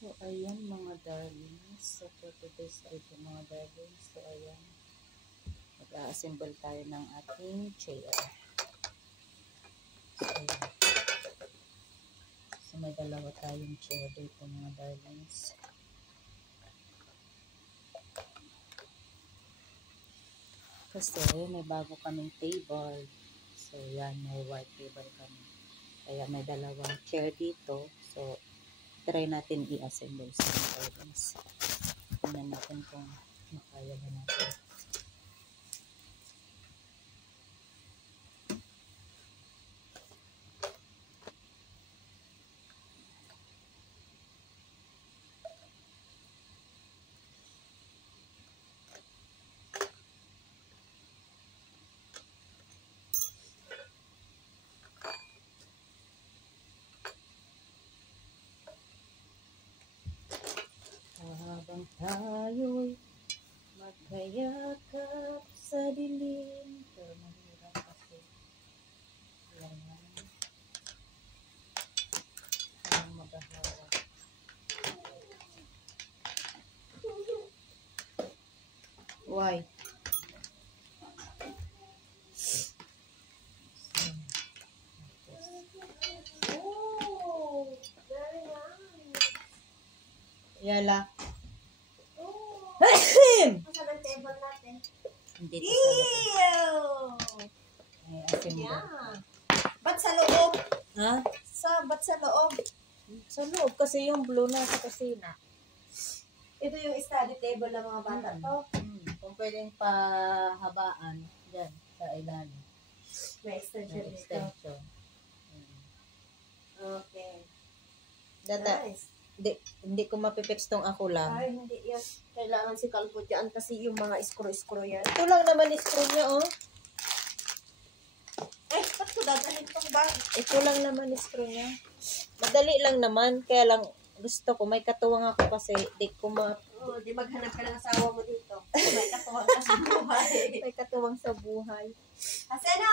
So, ayan mga darlings. So, for today's video mga darlings. So, ayan. Mag-a-assemble tayo ng ating chair. So, ayan. So, may dalawa tayong chair dito mga darlings. Kasi, may bago kaming table. So, yan. May white table kami. Kaya, may dalawang chair dito. So, try natin i-assemble sa mga darlings. Tingnan natin kung makaya ba natin. Habang tayo'y magkayakap sa dilim. Pero mahirap kasi. Yan. Ang maghaharap. Why? Oh, very nice. Yala. Saan ang table natin? Hindi ko sa loob. Ew! Ay, assemble. Yeah. Ba't sa loob? Ha? Ba't sa loob? Sa loob kasi yung blue na sa kusina. Ito yung study table ng mga bata to. Kung pwedeng pahabaan dyan sa ilalim. May extension May dito. extension. Okay. Data, Nice. hindi ko mapipix tong ako lang. Ay, hindi yan. Kailangan si Calvo dyan kasi yung mga screw-screw yan. Ito lang naman screw niya, oh. Eh, ba't ko dadalhin tong bag? Ito lang naman screw niya. Madali lang naman. Kaya lang gusto ko. May katuwang ako kasi di ko Oh, di maghanap ka ng asawa mo dito. May katuwang ka sa buhay. may katuwang sa buhay. Kasi no?